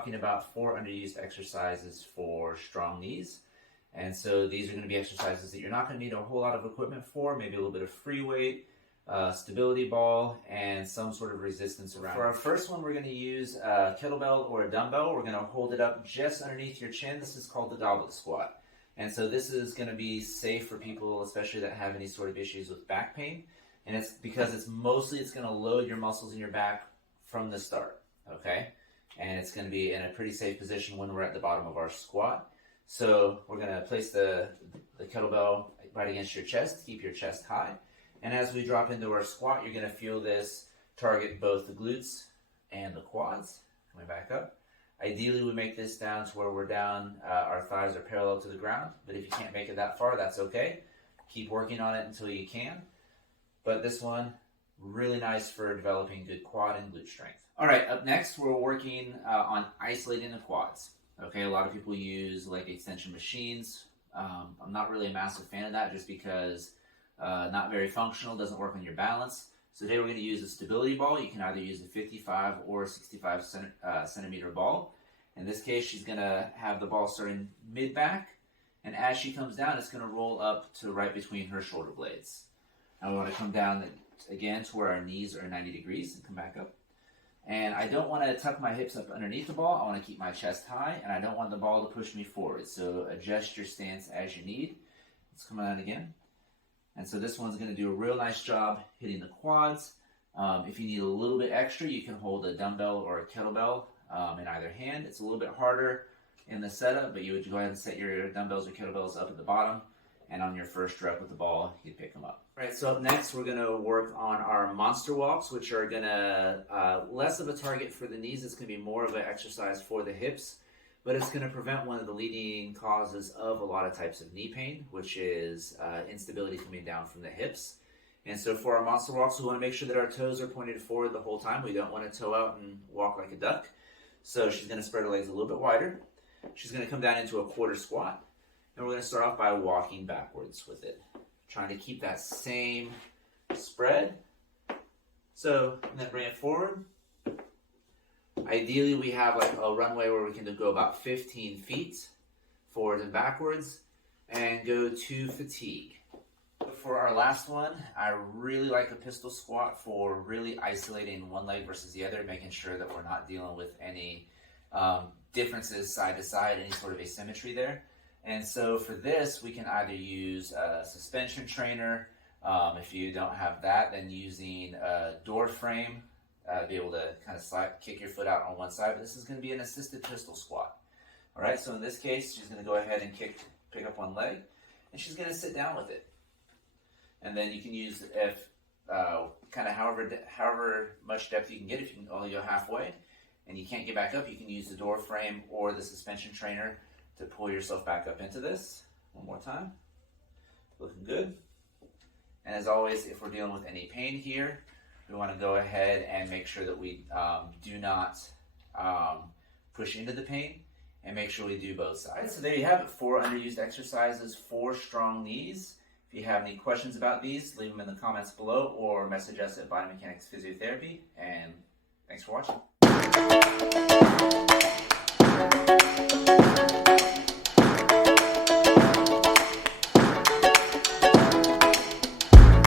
talking about 4 underused exercises for strong knees. And so these are going to be exercises that you're not going to need a whole lot of equipment for, maybe a little bit of free weight, stability ball, and some sort of resistance around. For our first one, we're going to use a kettlebell or a dumbbell. We're going to hold it up just underneath your chin. This is called the Goblet Squat. And so this is going to be safe for people, especially that have any sort of issues with back pain. And it's because it's going to load your muscles in your back from the start, okay? And it's going to be in a pretty safe position when we're at the bottom of our squat. So we're going to place the kettlebell right against your chest, keep your chest high. And as we drop into our squat, you're going to feel this target both the glutes and the quads. Coming back up. Ideally, we make this down to where we're down, our thighs are parallel to the ground. But if you can't make it that far, that's okay. Keep working on it until you can. But this one, really nice for developing good quad and glute strength. All right, up next, we're working on isolating the quads. Okay, a lot of people use leg extension machines. I'm not really a massive fan of that just because not very functional, doesn't work on your balance. So today we're going to use a stability ball. You can either use a 55 or a 65 centimeter ball. In this case, she's going to have the ball starting mid-back, and as she comes down, it's going to roll up to right between her shoulder blades. Now we want to come down again to where our knees are 90 degrees and come back up. And I don't want to tuck my hips up underneath the ball. I want to keep my chest high, and I don't want the ball to push me forward. So adjust your stance as you need. Let's come on again. And so this one's going to do a real nice job hitting the quads. If you need a little bit extra, you can hold a dumbbell or a kettlebell in either hand. It's a little bit harder in the setup, but you would go ahead and set your dumbbells or kettlebells up at the bottom. And on your first rep with the ball, you'd pick them up. All right, so up next, we're going to work on our monster walks, which are going to, less of a target for the knees. It's going to be more of an exercise for the hips, but it's going to prevent one of the leading causes of a lot of types of knee pain, which is instability coming down from the hips. And so for our monster walks, we want to make sure that our toes are pointed forward the whole time. We don't want to toe out and walk like a duck. So she's going to spread her legs a little bit wider. She's going to come down into a quarter squat. And we're going to start off by walking backwards with it, trying to keep that same spread. So, and then bring it forward. Ideally, we have like a runway where we can go about 15 feet forward and backwards and go to fatigue. For our last one, I really like a pistol squat for really isolating one leg versus the other, making sure that we're not dealing with any differences side to side, any sort of asymmetry there. And so for this, we can either use a suspension trainer. If you don't have that, then using a door frame, be able to kind of kick your foot out on one side. But this is going to be an assisted pistol squat. All right, so in this case, she's going to go ahead and pick up one leg, and she's going to sit down with it. And then you can use, kind of however much depth you can get. If you can only go halfway and you can't get back up, you can use the door frame or the suspension trainer to pull yourself back up into this. One more time. Looking good. And as always, if we're dealing with any pain here, we want to go ahead and make sure that we do not push into the pain, and make sure we do both sides. So there you have it, 4 underused exercises for strong knees. If you have any questions about these, leave them in the comments below or message us at Biomechanics Physiotherapy. And thanks for watching.